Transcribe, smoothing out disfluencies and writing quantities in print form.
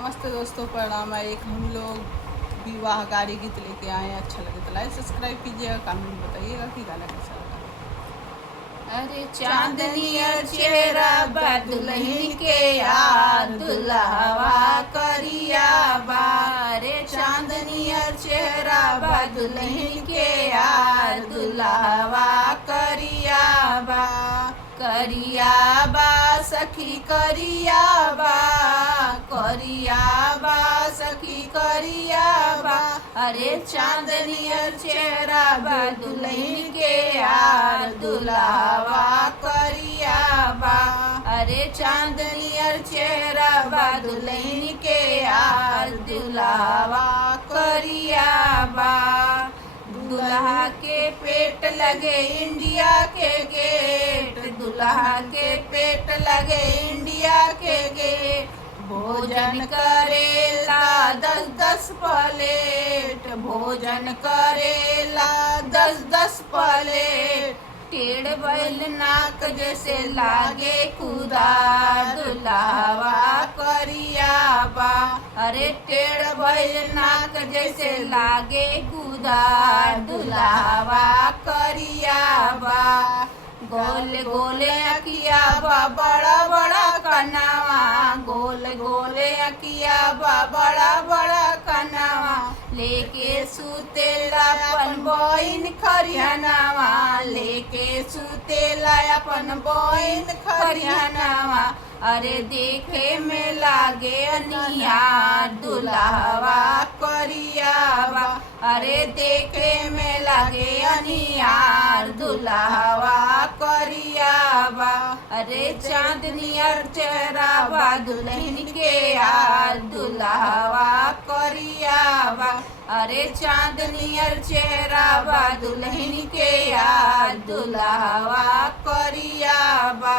नमस्ते दोस्तों, प्रणाम। एक हम लोग विवाह गाड़ी गीत लेके आए हैं। अच्छा लगे तो लाइक सब्सक्राइब कीजिएगा, कमेंट बताइएगा कि गाना कैसा लगा। अरे चांदनी और चेहरा बा दुल्हन के यार, दुल्हवा करिया बा। रे चांदनी और चेहरा बा दुल्हन के यार, दुल्हवा करिया बा। करिया बा सखी करिया बा, करिया बा सखी करिया बा। अरे चांदनी और चेहरा बा दुल्हन के यार, दुल्हवा करिया बा। अरे चांदनी और चेहरा बा दुल्हन के यार, दुल्हवा करिया बा। दुल्हा के पेट लगे इंडिया के गेट, दुल्हा के पेट लगे इंडिया के गेट। भोजन करेला 10-10 प्लेट, भोजन करेला 10-10 प्लेट। टेढ़ बैल नाक जैसे लागे खुदा, दुल्हवा करिया बा। अरे टेढ़ बैल नाक जैसे लागे खुदा, दुल्हवा करिया बा। गोल गोले अकिया बा बड़ा बड़ा कनावा, गोल गोले अकिया बा बड़ा बड़ा कनावा। लेके सुतेला अपन बहिन खरियानावा, लेके सुतेला अपन बहिन खरियानावा। अरे देखे में लागे अनियार, दुल्हवा करिया बा। अरे देखे में लागे अनियार, दुल्हवा करिया बा। अरे चांदनी और चेहरा बा दुल्हन के यार, दुल्हवा करिया बा। अरे चांदनी और चेहरा बा दुल्हन के यार, दुल्हवा करिया बा।